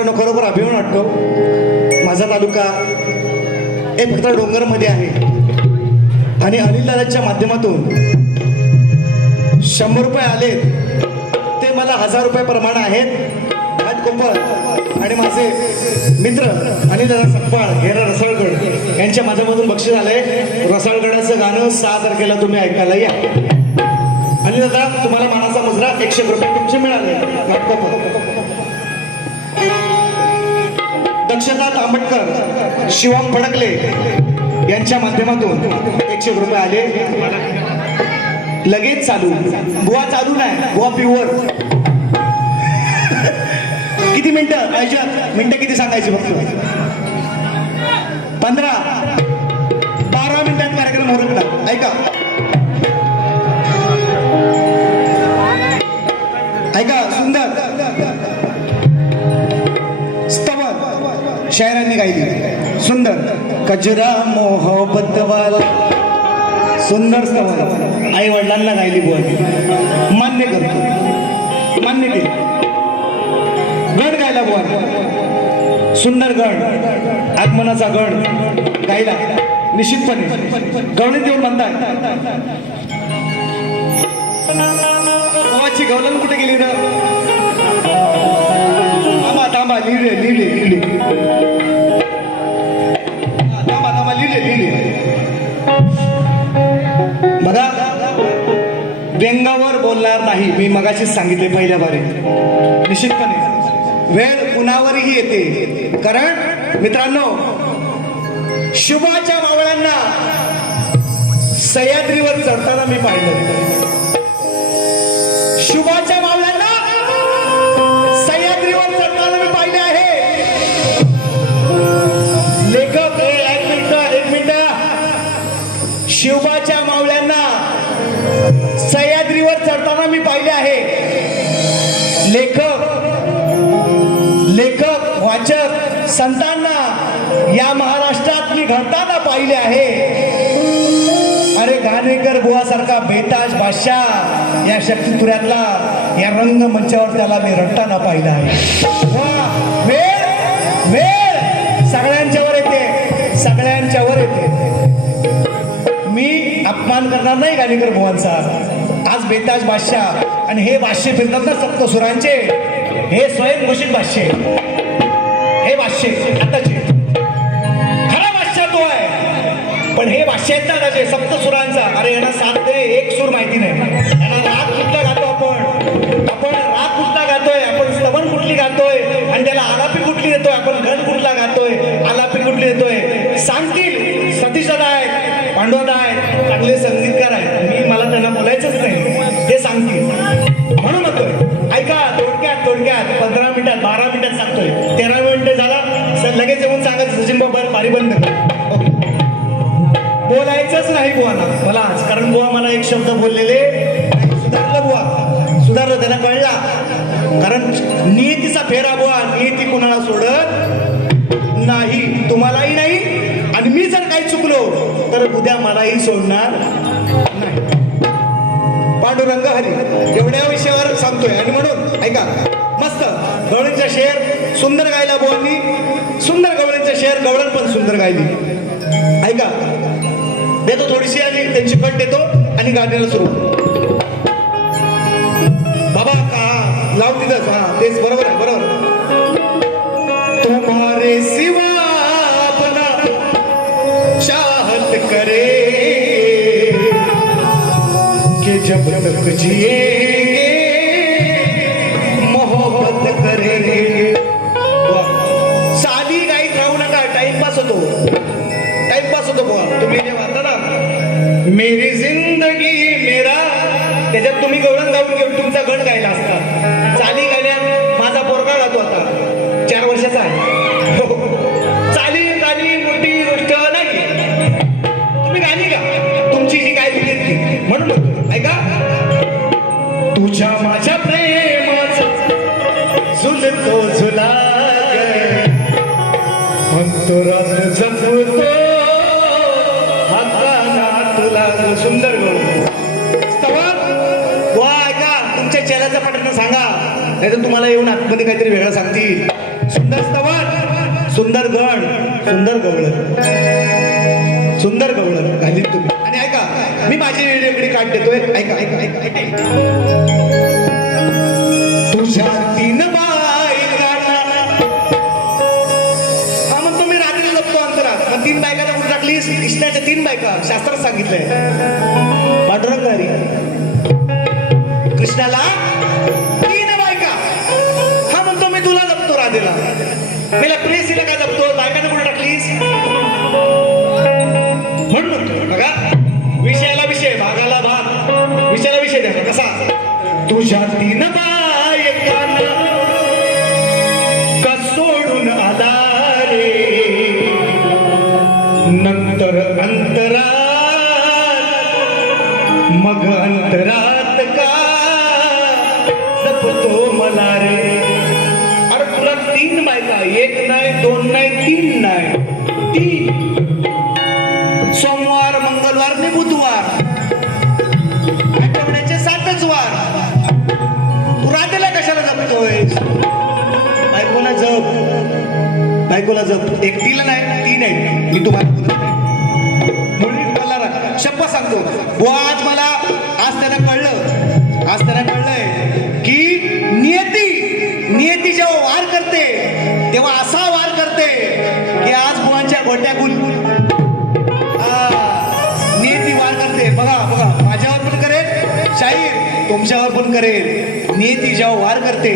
मित्रांनो खरोखर अभिमान वाटतो. माझा तालुका हे फक्त डोंगरमध्ये आहे. आणि अनिल दादाच्या माध्यमातून शंभर रुपये आले ते मला हजार रुपये प्रमाण आहेत. घाटकोपर आणि माझे मित्र अनिल दादा सकपाळ हेरा रसाळगड यांच्या माध्यमातून बक्षीस आलंय. रसाळगडाचं गाणं सहा तारखेला तुम्ही ऐकायला या आणि दादा तुम्हाला मानाचा मुजरा एकशे रुपये तुमचे मिळाले. दक्षता शिवम फडकले यांच्या माध्यमातून एकशे रुपये आले. लगेच चालू. बुवा चालू नाही. बुवा प्युअर किती मिनिटं? आयुष्यात मिनिटं किती सांगायची फक्त? पंधरा. बारा मिनिटात कार्यक्रम होईल ऐका. गायली सुंदर. कजरा मोहब्बत वाला सुंदर स्तवन आई वडिलांना गायली बुवा मान्य करतो. मान्य केली. गण गायला बुवा सुंदर गण आगमनाचा गण गायला. निश्चितपणे. गवळीत देऊन म्हणताय भावाची गवलन कुठे गेली तर थांबा थांबा लिहिले लिहिले लिहिले हा, थांबा थांबा लिहिले लिहिले बघा व्यंगावर बोलणार नाही. मी मगाशीच सांगितले पहिल्या बारे निश्चितपणे. वेळ कुणावरही येते. कारण मित्रांनो शुभाच्या मावळ्यांना सह्याद्रीवर चढताना मी पाहिलं. मी पाहिले आहे. लेखक लेखक वाचक संतांना या महाराष्ट्रात मी घडताना पाहिले आहे. अरे घाणेकर बुवासारखा बेताज बादशाह या शक्तितुऱ्यातला या रंगमंचावर त्याला मी रडताना पाहिलं आहे. वा, वेळ वेळ. सगळ्यांच्यावर येते सगळ्यांच्यावर येते. मी अपमान करणार नाही गाणेकर बुवांचा. आज बेताज बादशाह. आणि हे भाष्य फिरतात ना सप्तसुरांचे हे स्वयंघोषित भाष्य आहे. हे भाष्य आताचे. खरा भाष्य तो आहे. पण हे भाष्य आहेत ना त्याचे सप्तसुरांचा. अरे यांना सात ते एक सूर माहिती नाही. यांना राग कुठला गातो आपण? आपण राग कुठला गातोय? आपण स्तवन कुठली गातोय? आणि त्याला आलापी कुठली देतोय? आपण घन कुठला गातोय? आलापी कुठली देतोय? सांगतील. सतीशदा आहेत पांडवदा आहेत चांगले संगीत सांगतोय तेरा मिनिटं झाला. सर लगेच येऊन सांगायचं सचिन बाबा पारी बंद बोलायचंच नाही बुवाना. मला आज. कारण बुवा मला एक शब्द बोललेले. सुधारलं बुवा. सुधारलं त्यांना कळला. कारण नियतीचा फेरा बुवा. नियती कुणाला सोडत नाही. तुम्हालाही नाही आणि मी जर काही चुकलो तर उद्या मलाही सोडणार नाही. पांडुरंग हरी. एवढ्या विषयावर सांगतोय. आणि म्हणून ऐका. मस्त. गवळींचा शेर सुंदर गायला बुवांनी सुंदर गवळींचा शेअर गवळण पण सुंदर गायली ऐका. देतो थोडीशी आणि त्यांची कट देतो आणि गाण्याला सुरू. बाबा का? लाव तिथंच. हा तेच बरोबर आहे बरोबर तुम्हारे सिवा अपना चाहत करे के जब तक जिए त्याच्यात तुम्ही गवळण गाऊन घेऊन तुमचा गण गायला असता. चाली गाण्यात माझा पोरगा गातो आता. चार वर्षाचा आहे. हो. चाली गाणी मोठी गोष्ट नाही. तुम्ही गाणी गा. तुमची जी काय दिली ती म्हणून म्हणतो. ऐका. तुझ्या माझ्या प्रेमाचा झुलतो झुला. अंतरात जपतो हक्काना तुला सुंदर गो सांगा. नाही तर तुम्हाला येऊन आतमध्ये काहीतरी वेगळं सांगतील. सुंदर स्तवन सुंदर गण. सुंदर गवळण. सुंदर गवळण. घालीत तुम्ही. आणि ऐका मी माझी वेगळी काढ देतोय. ऐका ऐका ऐका ऐका तुझ्या तीन बायकांना हा मग तुम्ही रात्री जपतो अंतरात. मग तीन बायकाला उठ टाकली कृष्णाच्या तीन बायका. शास्त्रात सांगितलंय. पांडुरंगारी कृष्णाला तीन बायका. हा म्हणतो मी तुला जपतो राधेला. मला प्रेसीला का जपतो? बायकाने कुठे टाकलीस? म्हणून म्हणतो बघा विषयाला विषय भागाला भाग. विषयाला विषय द्यायचा कसा? तुझ्या तीन बाय तुमच्यावर पण करेल. ती जेव्हा वार करते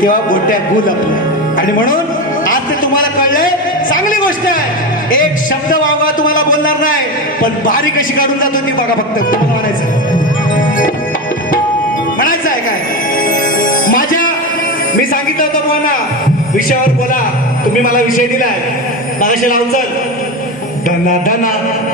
तेव्हा गोट्या गुल आपल्या. आणि म्हणून आज ते तुम्हाला कळलंय चांगली गोष्ट आहे. एक शब्द वावा तुम्हाला बोलणार नाही पण बारी कशी काढून जातो ती बघा फक्त. तुम्हाला म्हणायचं म्हणायचं आहे काय? माझ्या मी सांगितलं होतं तुम्हाला विषयावर बोला. तुम्ही मला विषय दिलाय. मागाशी लावचल धना धना.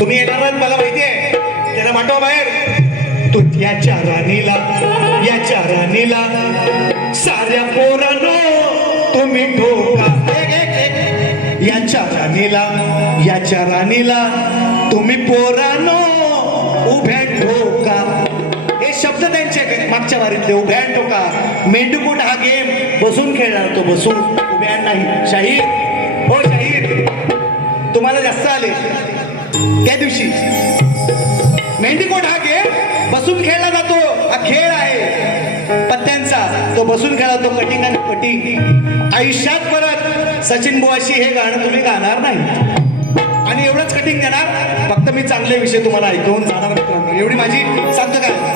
तुम्ही येणार आहात मला माहिती आहे. त्यांना पाठवा बाहेर. तू याच्या राणीला याच्या राणीला. साऱ्या पोरानो तुम्ही ठोका. याच्या राणीला याच्या राणीला. तुम्ही पोरानो उभ्या ठोका. हे शब्द त्यांचे मागच्या वारीतले उभ्या ठोका. मेंढूकोट हा गेम बसून खेळणार तो बसून. उभ्या नाही. शाहीर. हो शाहीर. तुम्हाला जास्त आले. त्या दिवशी मेंढीकोट हा खेळ बसून खेळला जातो. हा खेळ आहे. पत्त्यांचा. तो बसून खेळा तो कटिंग आणि कटिंग. आयुष्यात परत सचिन बुवाशी हे गाणं तुम्ही गाणार नाही. आणि एवढंच कटिंग देणार. फक्त मी चांगले विषय तुम्हाला ऐकवून जाणार एवढी माझी सांगतो काय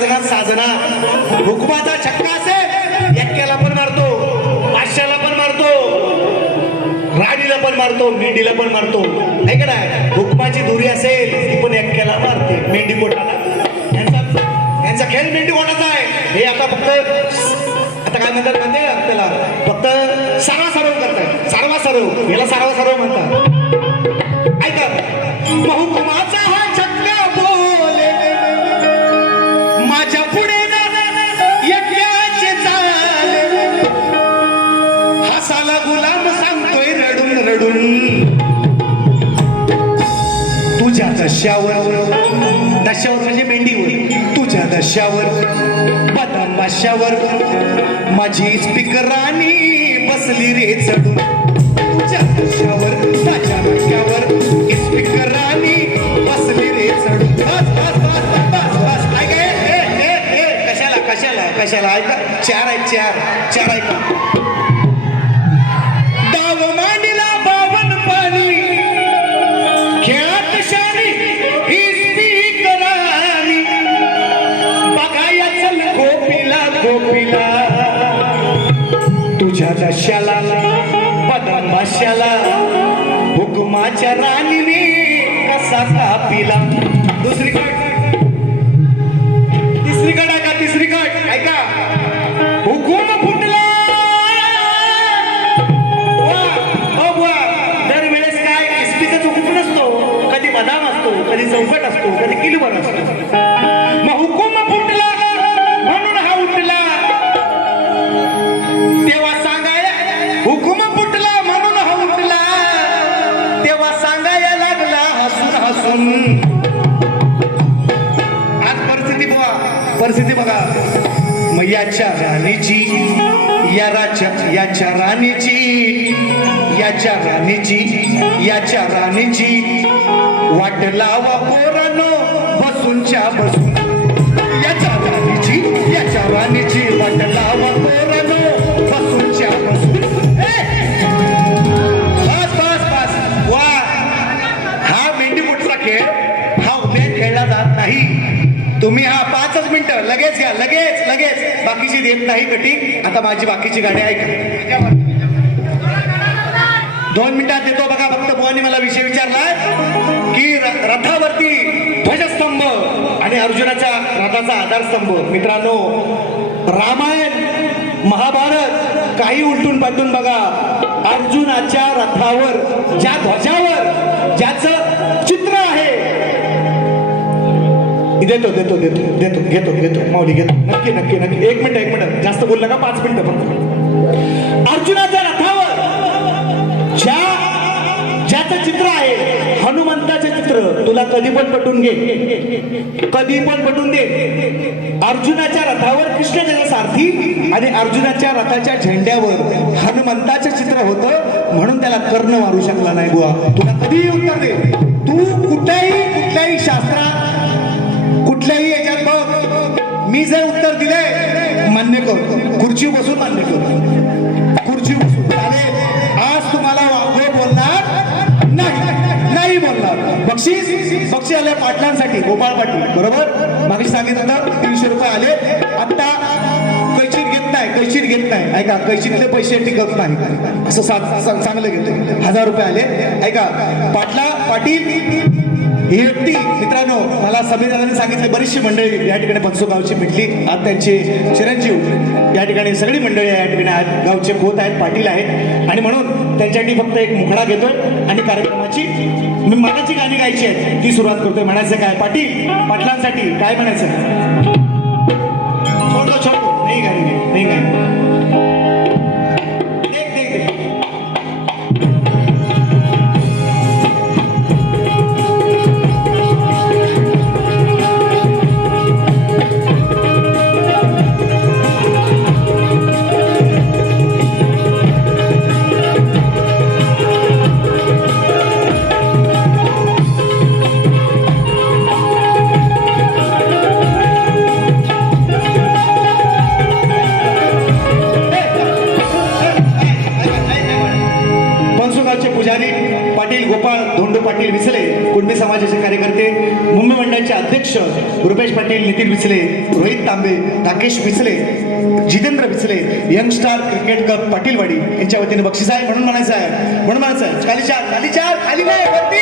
खेळले साजना हुकुमाचा छक्का असेल एक्क्याला पण मारतो पाचशेला पण मारतो राणीला पण मारतो मेंढीला पण मारतो. आहे का नाही? हुकमाची दुरी असेल ती पण एक्क्याला मारते मेंढीकोटाला यांचा यांचा खेळ मेंढीकोटाचा आहे? हे आता फक्त आता काय म्हणतात माहिती आपल्याला? फक्त सारवा सर्व करतात सारवा सर्व याला सारवा सर्व म्हणतात. ऐका बहुकुमाचा दशावर दशावर म्हणजे मेंढीवर. तुझ्या दशावर बदाम माशावर. माझी स्पीकर राणी बसली रे चढून. तुझ्या दशावर माझ्या डोक्यावर. स्पीकरानी बसली रे चढून. बस कशाला कशाला कशाला? ऐका चार आहे चार. चार ऐका शाला दशाला बदमाशाला हुकुमाच्या राणीने कसा कापिला? याच्या राणीची या राच्या याच्या राणीची याच्या राणीची याच्या राणीची. वाट लावा पोरानो बसूनच्या बसून. तुम्ही हा पाचच मिनिटं. लगेच घ्या लगेच लगेच. बाकीची देत नाही कटिंग. आता माझी बाकीची गाडी ऐका. दोन मिनिटात देतो बघा फक्त बुवानी मला विषय विचारलाय की र- रथावरती ध्वजस्तंभ आणि अर्जुनाच्या रथाचा आधारस्तंभ. मित्रांनो रामायण महाभारत काही उलटून पालटून बघा. अर्जुनाच्या रथावर ज्या ध्वजावर ज्याचं चित्र आहे देतो देतो देतो देतो घेतो घेतो माऊली घेतो. नक्की नक्की नक्की. एक मिनिट एक मिनिट. जास्त बोलला का पाच मिनिटं फक्त. अर्जुनाच्या रथावर ज्या ज्याचं चित्र आहे हनुमंताचे चित्र तुला कधी पण पटून घे. कधी पण पटून दे. अर्जुनाच्या रथावर कृष्ण सारथी आणि अर्जुनाच्या रथाच्या झेंड्यावर हनुमंताचं चित्र होतं म्हणून त्याला कर्ण मारू शकला नाही बुवा. तुला कधीही उत्तर दे. तू कुठल्याही कुठल्याही शास्त्रात मी जर उत्तर दिले मान्य करतो खुर्ची बसून मान्य करतो खुर्ची बसून. चालेल आज तुम्हाला वागवे बोलणार नाही. नाही बोलणार. बक्षीस बक्षी आले पाटलांसाठी गोपाळ पाटील. बरोबर? मागे सांगितलं होतं तीनशे रुपये आले. आता कैचीत घेत नाही कैचीत घेत नाही ऐका कैचीतले पैसे टिकत नाही. असं सा- सा- चांगलं हजार रुपये आले. ऐका पाटला पाटील ही व्यक्ती मित्रांनो मला समीरदादांनी सांगितले बरीचशी मंडळी या ठिकाणी पंचोगावची भेटली आज त्यांचे चिरंजीव या ठिकाणी सगळी मंडळी या ठिकाणी आहेत गावचे खोत आहेत पाटील आहेत. आणि म्हणून त्यांच्यासाठी फक्त एक मुखडा घेतोय आणि कार्यक्रमाची मी मनाची गाणी गायची आहेत ती सुरुवात करतोय. म्हणायचं काय? पाटील पाटलांसाठी काय म्हणायचं? छोटो छोटो. नाही गाणी नाही गाणी. Rakesh Visle Jitendra Bhisle young star cricket cup Patilwadi यांच्या वतीने बक्षीस आहे म्हणून म्हणायचं आहे. म्हणून म्हणायचं आहे. खाली चार खाली चार खाली नाही वरती.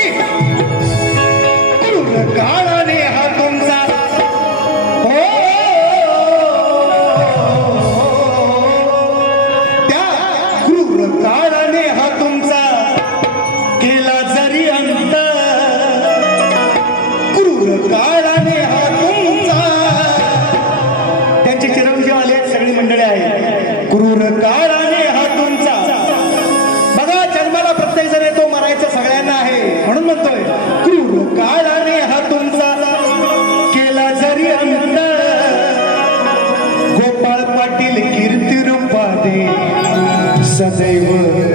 Sunday would.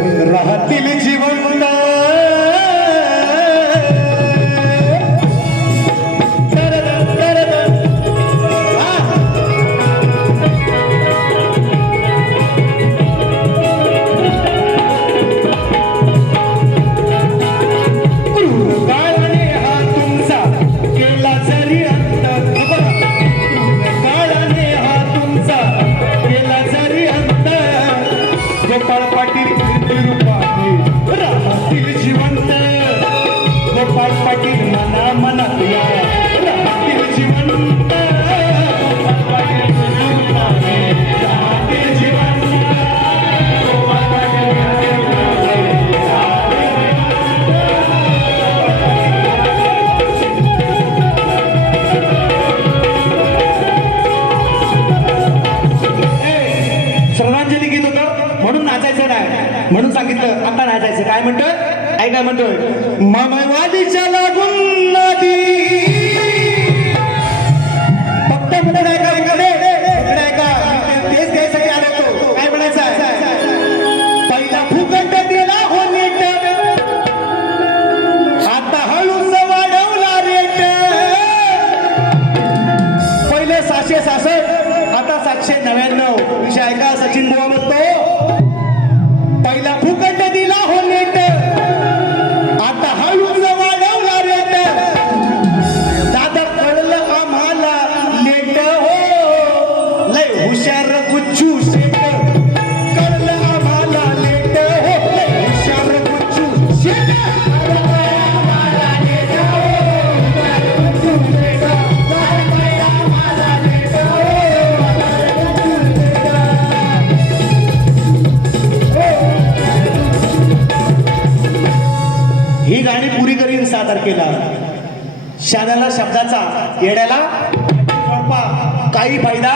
Gopal Patil Reverendo. शाण्याला शब्दाचा येण्याला काही फायदा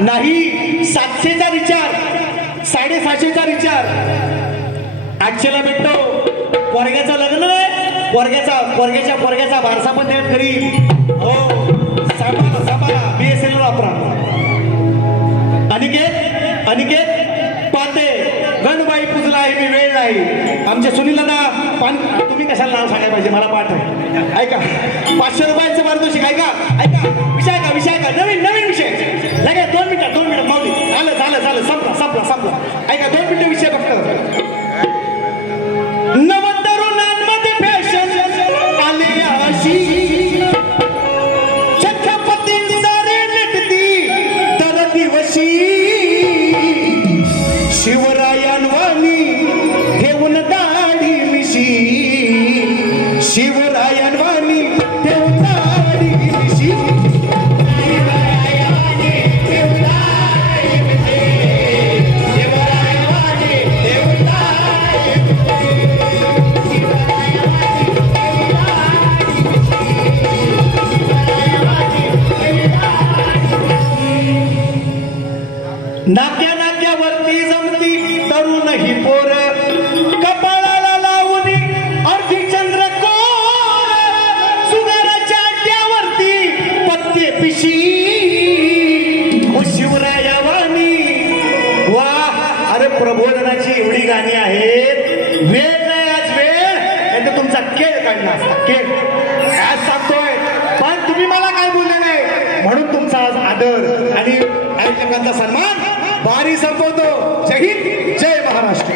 नाही. सातशेचा विचार. साडेसहाशेचा विचार. आठशेला भेटतो. पोरग्याचं लग्न नाही. पोरग्याचा पोरग्याच्या पोरग्याचा वारसा पण देत घरी. हो. सांभाळा सांभाळा. बी एस एल वापरा. अनिकेत अनिकेत. पाते गणबाई पुजला आहे मी वेळ नाही. आमच्या सुनीलला पान तुम्ही कशाला नाव सांगायला पाहिजे? मला पाठ आहे. ऐका. पाचशे रुपयांचं पारितोषिक ऐका ऐका. विषय का? विषय का? नवीन नवीन विषय. लगेच दोन मिनिटं दोन मिनिटं. माऊली आलं झालं झालं. संपला संपला संपला. ऐका दोन मिनिटं विषय फक्त. म्हणून तुमचा आज आदर आणि आयोजकांचा सन्मान बारी संपवतो. जय हिंद जय महाराष्ट्र.